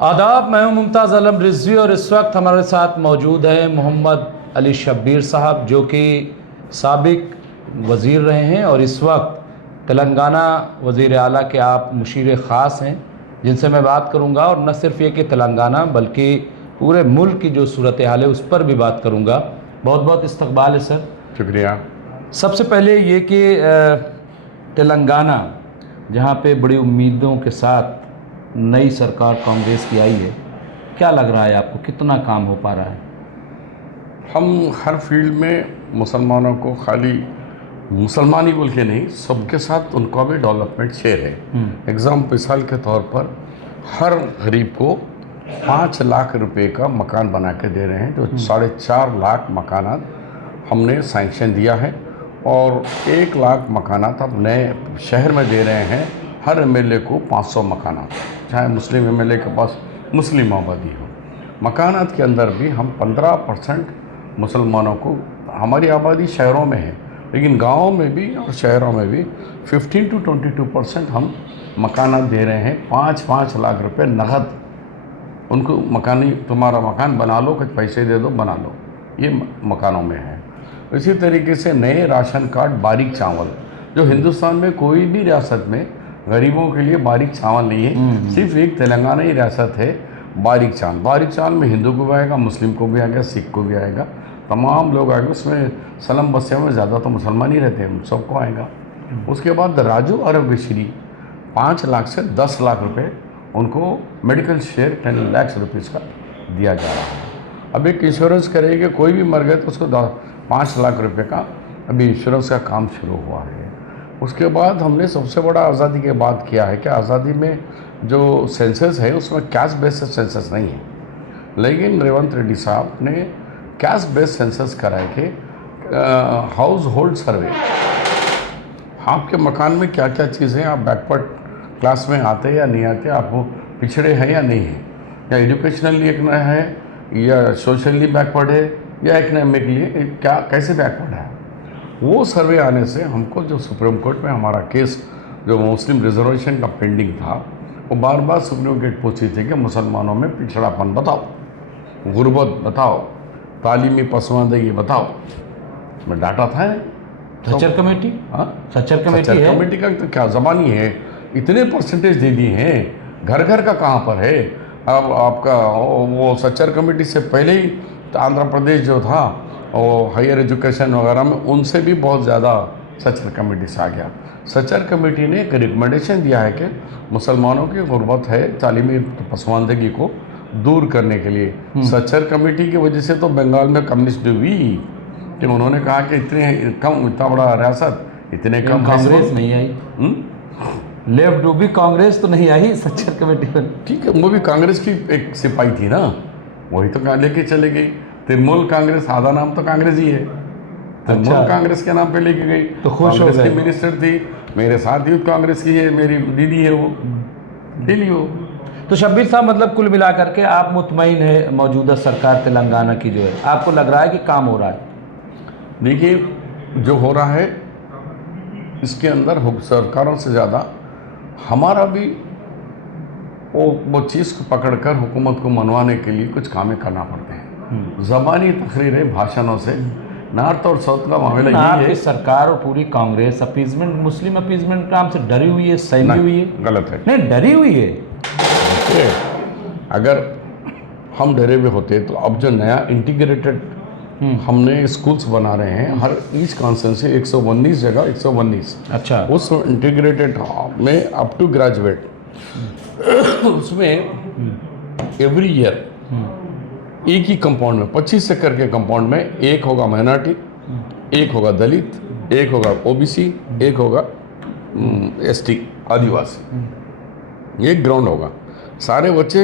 आदाब, मैं हूं मुमताज़ आलम रिजवी और इस वक्त हमारे साथ मौजूद हैं मोहम्मद अली शब्बीर साहब, जो कि साबिक वज़ीर रहे हैं और इस वक्त तेलंगाना वज़ीर आला के आप मुशीर ख़ास हैं, जिनसे मैं बात करूंगा। और न सिर्फ ये कि तेलंगाना बल्कि पूरे मुल्क की जो सूरत हाल है उस पर भी बात करूंगा। बहुत बहुत इस्तकबाल है सर। शुक्रिया। सबसे पहले ये कि तेलंगाना जहाँ पे बड़ी उम्मीदों के साथ नई सरकार कांग्रेस की आई है, क्या लग रहा है आपको, कितना काम हो पा रहा है? हम हर फील्ड में मुसलमानों को खाली मुसलमान ही बोल के नहीं, सबके साथ उनका भी डेवलपमेंट शेयर है। एग्ज़ाम मिसाल के तौर पर हर गरीब को 5 लाख रुपए का मकान बना के दे रहे हैं, जो 4.5 लाख मकानात हमने सैंक्शन दिया है और 1 लाख मकानात अब नए शहर में दे रहे हैं। हर एमएलए को 500 मकानात, चाहे मुस्लिम एमएलए के पास मुस्लिम आबादी हो। मकानात के अंदर भी हम 15% मुसलमानों को, हमारी आबादी शहरों में है लेकिन गाँव में भी और शहरों में भी 15 to 22% हम मकानात दे रहे हैं। 5-5 लाख रुपए नगद उनको मकानी, तुम्हारा मकान बना लो, कुछ पैसे दे दो, बना लो, ये मकानों में है। इसी तरीके से नए राशन कार्ड, बारीक चावल, जो हिंदुस्तान में कोई भी रियासत में गरीबों के लिए बारीक चावल नहीं है, सिर्फ एक तेलंगाना ही रियासत है बारीक चावल। बारीक चावल में हिंदू को भी आएगा, मुस्लिम को भी आएगा, सिख को भी आएगा, तमाम लोग आएंगे। उसमें सलम बस्तियों में ज़्यादा तो मुसलमान ही रहते हैं, सबको आएगा। उसके बाद राजू आरोग्यश्री 5 लाख से 10 लाख रुपए उनको मेडिकल शेयर 10 लाख रुपीज़ का दिया जा रहा है। अब एक इंश्योरेंस करेंगे, कोई भी मर गए तो उसको 5 लाख रुपए का अभी इंश्योरेंस का काम शुरू हुआ है। उसके बाद हमने सबसे बड़ा आज़ादी के बाद किया है कि आज़ादी में जो सेंसस है उसमें कैश बेस्ड सेंसस नहीं है, लेकिन रेवंत रेड्डी साहब ने कैश बेस्ड सेंसस कराए के हाउस होल्ड सर्वे, आपके मकान में क्या क्या चीज़ें, आप बैकवर्ड क्लास में आते हैं या नहीं आते, आप पिछड़े हैं या नहीं हैं, या एजुकेशनली एक न है, या सोशली बैकवर्ड है, या इकनॉमिकली क्या कैसे बैकवर्ड है। वो सर्वे आने से हमको, जो सुप्रीम कोर्ट में हमारा केस जो मुस्लिम रिजर्वेशन का पेंडिंग था, वो बार बार सुप्रीम कोर्ट पूछी थी कि मुसलमानों में पिछड़ापन बताओ, गुर्बत बताओ, तालीमी पसमानदगी बताओ। मैं डाटा था सच्चर कमेटी, हाँ सच्चर कमेटी है, कमेटी का तो क्या ज़बानी है, इतने परसेंटेज दे दिए हैं, घर घर का कहाँ पर है। अब आपका वो सच्चर कमेटी से पहले ही आंध्र प्रदेश जो था और हायर एजुकेशन वगैरह में, उनसे भी बहुत ज़्यादा सच्चर कमेटी से आ गया। सच्चर कमेटी ने एक रिकमेंडेशन दिया है कि मुसलमानों की गुर्बत है, तालीमी पसमानदगी को दूर करने के लिए। सच्चर कमेटी की वजह से तो बंगाल में कम्युनिस्ट डूबी, कि उन्होंने कहा कि इतना बड़ा रियासत, इतने कम कांग्रेस नहीं आई, लेफ्ट डूबी, कांग्रेस तो नहीं आई सच्चर कमेटी पर। ठीक है, वो भी कांग्रेस की एक सिपाही थी ना, वही तो लेके चले गई। तृणमूल कांग्रेस, आधा नाम तो कांग्रेस ही है, तृणमूल कांग्रेस के नाम पे लेके गई, तो खुश हो गए। मिनिस्टर थी, मेरे साथ यूथ कांग्रेस की है, मेरी दीदी है, वो ले लियो। तो शब्बीर साहब, मतलब कुल मिलाकर के आप मुतमईन है मौजूदा सरकार तेलंगाना की जो है, आपको लग रहा है कि काम हो रहा है? देखिए, जो हो रहा है इसके अंदर सरकारों से ज़्यादा हमारा भी वो चीज़ को पकड़कर हुकूमत को मनवाने के लिए कुछ कामें करना पड़ते हैं। ज़बानी तकरीरें, भाषणों से नॉर्थ और साउथ का मामला यही है। सरकार और पूरी कांग्रेस अपीजमेंट, मुस्लिम अपीजमेंट काम से डरी हुई है, सहमी हुई है। गलत है, नहीं, डरी हुई है। अगर हम डरे हुए होते तो अब जो नया इंटीग्रेटेड हमने स्कूल्स बना रहे हैं, हर ईच कॉन्स्टिट्यूंसी 119 जगह 119, अच्छा, उस इंटीग्रेटेड में अप टू ग्रेजुएट, उसमें एवरी ईयर एक ही कंपाउंड में 25 एकड़ के कंपाउंड में एक होगा माइनॉरिटी, एक होगा दलित, एक होगा ओबीसी, एक होगा एसटी आदिवासी। एक ग्राउंड होगा, सारे बच्चे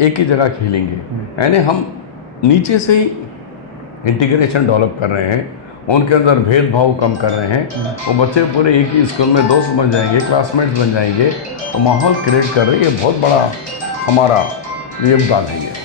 एक ही जगह खेलेंगे। यानी हम नीचे से ही इंटीग्रेशन डेवलप कर रहे हैं, उनके अंदर भेदभाव कम कर रहे हैं। वो बच्चे पूरे एक ही स्कूल में दोस्त बन जाएंगे, क्लासमेट्स बन जाएंगे, तो माहौल क्रिएट कर रही है। बहुत बड़ा हमारा योगदान है ये।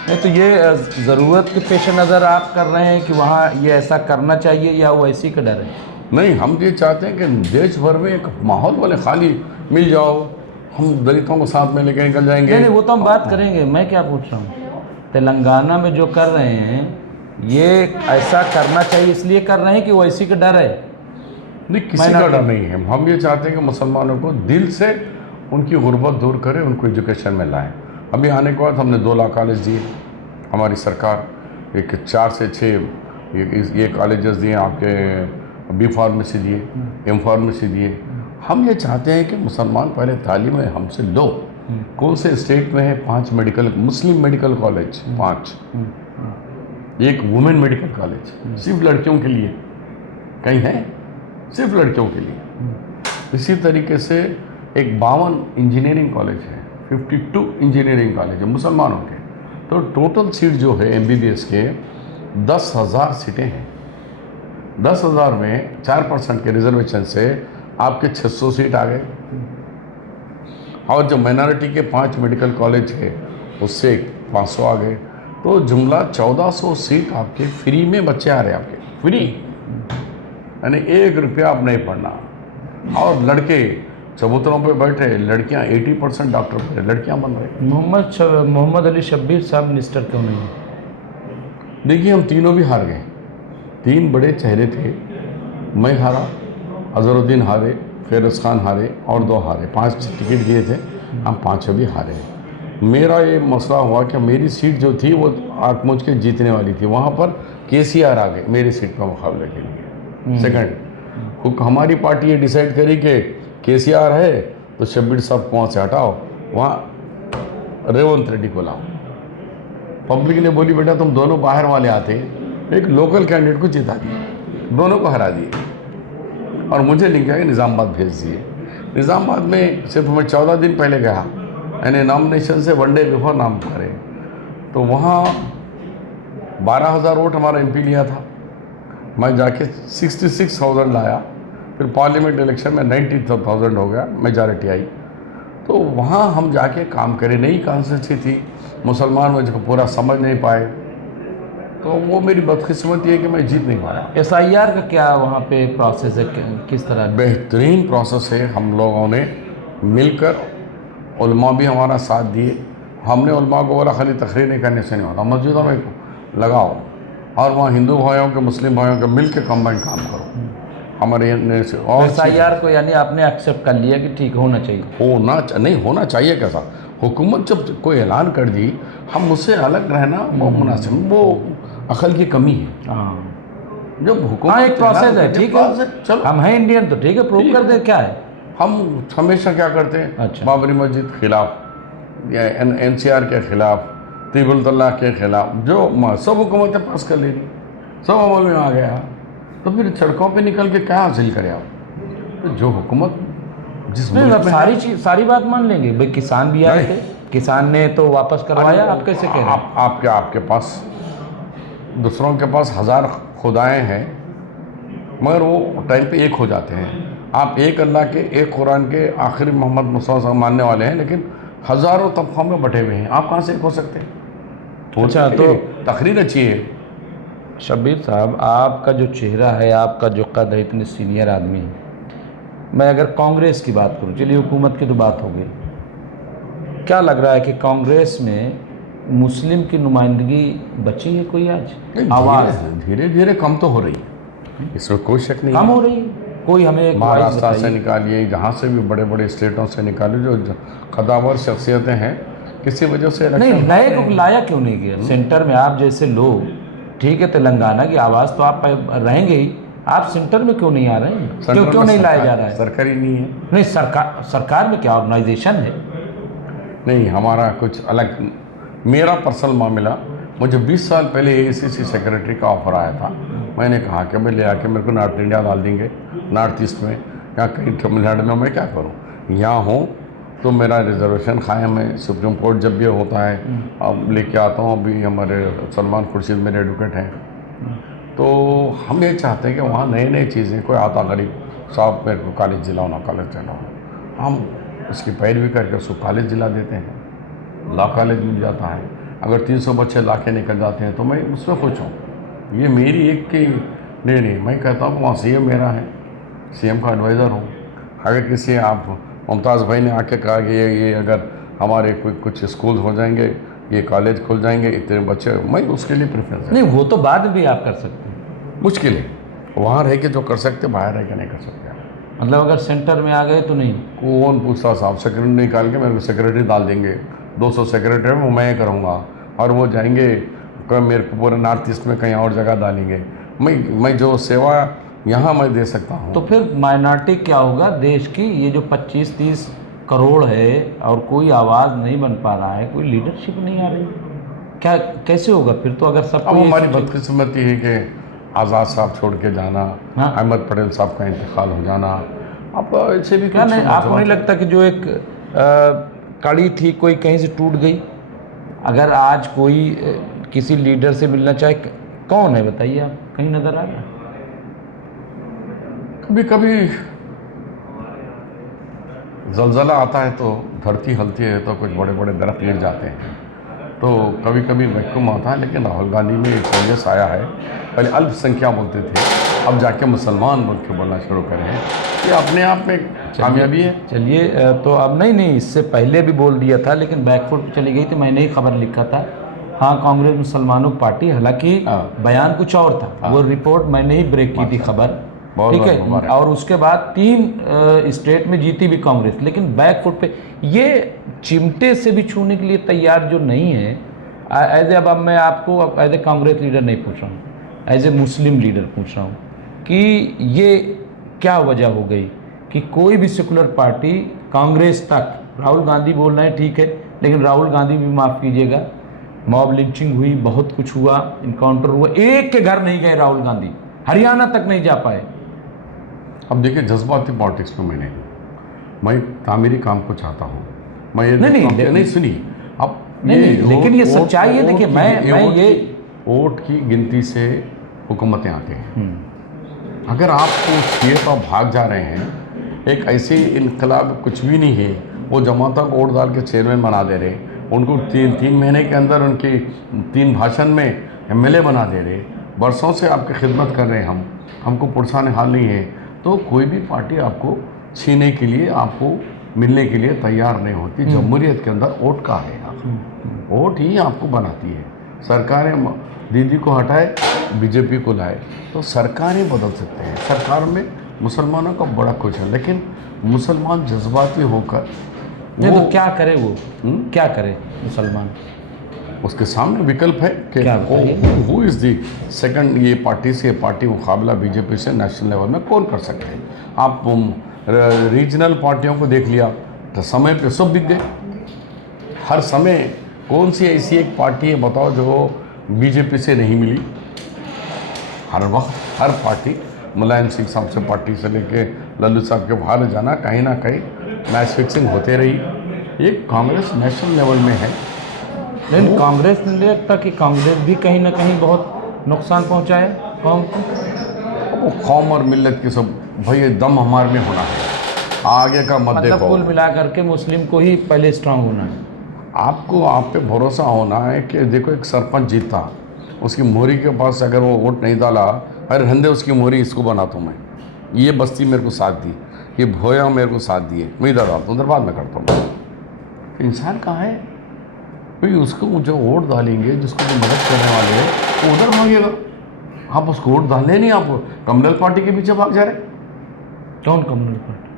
नहीं तो ये ज़रूरत के पेश नज़र आप कर रहे हैं कि वहाँ ये ऐसा करना चाहिए, या वो ऐसी का डर है? नहीं, हम ये चाहते हैं कि देश भर में एक माहौल वाले खाली मिल जाओ, हम दलितों को साथ में लेकर निकल जाएंगे। नहीं वो तो हम बात करेंगे। मैं क्या पूछ रहा हूँ, तेलंगाना में जो कर रहे हैं ये ऐसा करना चाहिए इसलिए कर रहे हैं कि वैसी का डर है? नहीं, किसी का डर नहीं है। हम ये चाहते हैं कि मुसलमानों को दिल से उनकी गुर्बत दूर करें, उनको एजुकेशन में लाएं। अभी आने के बाद हमने 2 लाख कॉलेज दिए, हमारी सरकार, एक 4 से 6 ये कॉलेजेस दिए, आपके बी फार्मेसी दिए, एम फार्मेसी दिए। हम ये चाहते हैं कि मुसलमान पहले तालीम हमसे लो। कौन से स्टेट में है 5 मेडिकल मुस्लिम मेडिकल कॉलेज, 5, एक वुमेन मेडिकल कॉलेज सिर्फ लड़कियों के लिए, कहीं है सिर्फ लड़कियों के लिए। इसी तरीके से एक 52 इंजीनियरिंग कॉलेज है, 52 इंजीनियरिंग कॉलेज है मुसलमानों के। तो टोटल सीट जो है MBBS के 10,000 सीटें हैं। 10,000 में 4% के रिजर्वेशन से आपके 600 सीट आ गए, और जो माइनॉरिटी के 5 मेडिकल कॉलेज है उससे 500 आ गए। तो जुमला 1400 सीट आपके फ्री में बच्चे आ रहे हैं, आपके फ्री, यानी 1 रुपया आप नहीं पढ़ना। और लड़के चबूतरों पे बैठे, लड़कियां 80% डॉक्टर पे लड़कियां बन रही। मोहम्मद अली शब्बीर साहब मिनिस्टर क्यों नहीं? देखिए हम तीनों भी हार गए। 3 बड़े चेहरे थे, मैं हारा, अजहरुद्दीन हारे, फिरोज़ खान हारे और 2 हारे। 5 टिकट दिए थे, हम 5 भी हारे। मेरा ये मसला हुआ कि मेरी सीट जो थी वो आँख के जीतने वाली थी, वहाँ पर KCR आ गए मेरी सीट पर मुकाबले के लिए। सेकंड, हमारी पार्टी ये डिसाइड करी कि KCR है तो शब्बीर साहब को वहाँ से हटाओ, वहाँ रेवंत रेड्डी को लाओ। पब्लिक ने बोली बेटा तुम दोनों बाहर वाले आते, एक लोकल कैंडिडेट को जिता दिए, दोनों को हरा दिए, और मुझे लिखा कि निज़ामाबाद भेज दिए। निज़ामाबाद में सिर्फ मैं 14 दिन पहले गया, यानी नॉमिनेशन से 1 डे बिफोर नाम करे, तो वहाँ 12,000 वोट हमारा MP लिया था, मैं जाके 66,000 लाया। फिर पार्लियामेंट इलेक्शन में 90,000 हो गया, मेजॉरिटी आई। तो वहाँ हम जाके काम करें, नई कॉन्स्टिट्यूंसी थी, मुसलमान मुझको पूरा समझ नहीं पाए, तो वो मेरी बदकिस्मती है कि मैं जीत नहीं पाया। SIR का क्या वहाँ पे प्रोसेस है, किस तरह? बेहतरीन प्रोसेस है। हम लोगों ने मिलकर, उलमा भी हमारा साथ दिए। हमने उलमा को बोला खाली तकरीर नहीं करने से नहीं होता, मस्जिदों में लगाओ, और वहाँ हिंदू भाइयों के मुस्लिम भाइयों के मिल के कंबाइन काम करो। हमारे और SIR को यानी आपने एक्सेप्ट कर लिया कि ठीक होना चाहिए? नहीं होना चाहिए कैसा? हुकूमत जब कोई ऐलान कर दी, हम उससे अलग रहना वो मुनासिब, वो अकल की कमी है। जब हुकूमत एक प्रोसेस है, ठीक है, चलो हम हैं इंडियन तो ठीक है, प्रूव कर दे क्या है। हम हमेशा क्या करते हैं, अच्छा। बाबरी मस्जिद खिलाफ, या NCR के खिलाफ, तिबुल तलाक के खिलाफ, जो सब हुकूमतें पास कर ले रही, सब अमल में आ गया, तो फिर सड़कों पे निकल के क्या हासिल करें आप? तो जो हुकूमत जिस मुल्क में सारी बात मान लेंगे भाई, किसान भी आए थे, किसान ने तो वापस करवाया, आप कैसे कह रहे हैं? आपके पास दूसरों के पास 1000 खुदाएँ हैं, मगर वो टाइम पे एक हो जाते हैं। आप एक अल्लाह के, एक कुरान के, आखिरी मोहम्मद मुस्तफा मानने वाले हैं, लेकिन हज़ारों तबक़ों में बटे हुए हैं। आप कहाँ से एक हो सकते हैं? अच्छा, तो तकरीर अच्छी है। शब्बीर साहब, आपका जो चेहरा है, आपका जो कद है, इतने सीनियर आदमी हैं, मैं अगर कांग्रेस की बात करूं, चलिए हुकूमत की तो बात हो गई, क्या लग रहा है कि कांग्रेस में मुस्लिम की नुमाइंदगी बची है कोई आज? आवाज़ धीरे धीरे कम तो हो रही है, इसमें कोई शक नहीं। कम हो रही है? कोई हमें एक महाराष्ट्र से निकालिए, जहाँ से भी बड़े बड़े स्टेटों से निकालिए, जो कदावर शख्सियतें हैं, किसी वजह से नहीं नए को लाया क्यों नहीं गया सेंटर में? आप जैसे लोग, ठीक है, तेलंगाना की आवाज़ तो आप रहेंगे ही, आप सेंटर में क्यों नहीं आ रहे हैं? क्यों नहीं लाया जा रहा है? सरकार ही नहीं है। नहीं, सरकार में क्या ऑर्गेनाइजेशन है? नहीं, हमारा कुछ अलग, मेरा पर्सनल मामला, मुझे 20 साल पहले AICC सेक्रेटरी का ऑफ़र आया था। मैंने कहा कि मैं ले आके मेरे को नॉर्थ इंडिया डाल देंगे, नॉर्थ ईस्ट में या कहीं तमिलनाडु में, मैं क्या करूँ? यहाँ हूँ तो मेरा रिजर्वेशन कायम है। सुप्रीम कोर्ट जब भी होता है, अब लेके आता हूँ। अभी हमारे सलमान खुर्शीद मेरे एडवोकेट हैं, तो हम ये चाहते हैं कि वहाँ नई नई चीज़ें, कोई आता गरीब साहब मेरे को कॉलेज दिलाओ ना, कॉलेज दिलाओ, हम उसकी पैरवी करके उसको कॉलेज दिला देते हैं, लॉ कॉलेज मिल जाता है। अगर 300 बच्चे ला के निकल जाते हैं तो मैं उसमें खुश हूँ। ये मेरी एक की नहीं, मैं कहता हूँ वहाँ CM मेरा है, CM का एडवाइज़र हूँ। अगर किसी आप मुमताज़ भाई ने आके कहा कि ये अगर हमारे कुछ स्कूल हो जाएंगे, ये कॉलेज खुल जाएंगे, इतने बच्चे, मैं उसके लिए प्रेफरेंस है। नहीं, वो तो बाद में भी आप कर सकते हैं। मुश्किल है, वहाँ रह के जो कर सकते बाहर रह के नहीं कर सकते। मतलब अगर सेंटर में आ गए तो नहीं। कौन पूछता साहब, सेक्रेटरी निकाल के मेरे को सेक्रेटरी डाल देंगे, 200 सेक्रेटरी में मैं करूँगा, और वो जाएंगे मेरे को पूरे नॉर्थ ईस्ट में कहीं और जगह डालेंगे। मैं जो सेवा यहाँ मैं दे सकता हूँ। तो फिर माइनॉरिटी क्या होगा देश की? ये जो 25-30 करोड़ है और कोई आवाज़ नहीं बन पा रहा है, कोई लीडरशिप नहीं आ रही, क्या कैसे होगा फिर? तो अगर सब अब हमारी बदकिस्मती है कि आज़ाद साहब छोड़ के जाना, हाँ। अहमद पटेल साहब का इंतकाल हो जाना, अब ऐसे भी क्या नहीं, आपको नहीं लगता कि जो एक कड़ी थी कोई कहीं से टूट गई? अगर आज कोई किसी लीडर से मिलना चाहे, कौन है बताइए आप, कहीं नज़र आ रहा? कभी कभी जलजला आता है तो धरती हिलती है, तो कुछ बड़े बड़े दरख्त गिर जाते हैं, तो कभी कभी वैक्यूम आता है। लेकिन राहुल गांधी में एक कांग्रेस आया है, पहले अल्पसंख्या बोलते थे, अब जाके मुसलमान बोल के बोलना शुरू करे हैं, ये अपने आप में कामयाबी है। चलिए, तो अब नहीं, इससे पहले भी बोल दिया था, लेकिन बैकफुट पे चली गई तो मैंने ही खबर लिखा था। हाँ, कांग्रेस मुसलमानों की पार्टी, हालांकि बयान कुछ और था, वो रिपोर्ट मैंने ही ब्रेक की थी खबर, ठीक है। और उसके बाद 3 स्टेट में जीती भी कांग्रेस, लेकिन बैकफुट पे ये चिमटे से भी छूने के लिए तैयार जो नहीं है। एज ए, अब मैं आपको एज ए कांग्रेस लीडर नहीं पूछ रहा हूँ, एज ए मुस्लिम लीडर पूछ रहा हूँ कि ये क्या वजह हो गई कि कोई भी सेकुलर पार्टी कांग्रेस तक, राहुल गांधी बोल रहे हैं ठीक है, लेकिन राहुल गांधी भी माफ़ कीजिएगा, मॉब लिंचिंग हुई, बहुत कुछ हुआ, इनकाउंटर हुआ, एक के घर नहीं गए राहुल गांधी, हरियाणा तक नहीं जा पाए। अब देखिए, जज्बाती पॉलिटिक्स में मैं तामीरी काम को चाहता हूँ। मैं ये नहीं सुनिए, अब नहीं, लेकिन ये सच्चाई है। देखिए, मैं ये वोट की गिनती से हुकूमतें आते हैं। अगर आपको छे तो भाग जा रहे हैं, एक ऐसे इनकलाब कुछ भी नहीं है, वो जमाता को वोट डाल के चेयरमैन बना दे रहे, उनको 3 महीने के अंदर उनके 3 भाषण में MLA बना दे रहे, बरसों से आपकी खिदमत कर रहे हैं, हमको पुरसाने हाल नहीं है। तो कोई भी पार्टी आपको छीने के लिए, आपको मिलने के लिए तैयार नहीं होती। जमहूरियत के अंदर वोट का है, वोट ही आपको बनाती है। सरकारें दीदी को हटाए, बीजेपी को लाए, तो सरकारें बदल सकते हैं। सरकार में मुसलमानों का बड़ा कुछ है, लेकिन मुसलमान जज्बाती होकर नहीं, तो क्या करे वो? क्या करे मुसलमान? उसके सामने विकल्प है कि हु इज़ दी सेकंड, ये पार्टी से पार्टी मुकाबला बीजेपी से नेशनल लेवल में कौन कर सकते हैं। आप रीजनल पार्टियों को देख लिया तो समय पे सब दिख गए। हर समय कौन सी ऐसी एक पार्टी है बताओ जो बीजेपी से नहीं मिली? हर वक्त हर पार्टी, मुलायम सिंह साहब से पार्टी से लेके लल्लू साहब के बाहर जाना, कहीं ना कहीं मैच फिक्सिंग होते रही। ये कांग्रेस नेशनल लेवल में है, लेकिन कांग्रेस ने लगता कि कांग्रेस भी कहीं ना कहीं बहुत नुकसान पहुंचाए कौम को। वो कौम और मिल्लत के सब भाई दम हमारे में होना है, आगे का मत मतलब देखो। कुल मिला करके मुस्लिम को ही पहले स्ट्रांग होना है। आपको आप पे भरोसा होना है कि देखो, एक सरपंच जीता, उसकी मोहरी के पास अगर वो वोट नहीं डाला, अरे हंदे उसकी मोहरी इसको बनाता हूँ मैं, ये बस्ती मेरे को साथ दी, ये भोया मेरे को साथ दिए, मैं इधर डालता हूँ, उधर बाद में करता हूँ। इंसान कहाँ है भाई? उसको जो वोट डालेंगे, जिसको जो मदद करने वाले हैं, वो उधर भागेगा। आप उसको वोट डाले नहीं, आप कम्युनल पार्टी के पीछे भाग जा रहे। कौन कम्युनल पार्टी?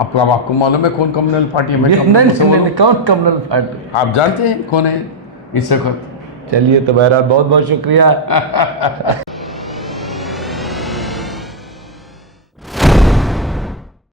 आपको मालूम है कौन कम्युनल पार्टी है? मैं नहीं, कौन कम्युनल पार्टी? आप जानते हैं कौन है इस वक्त? चलिए, तो बहरहाल बहुत बहुत शुक्रिया।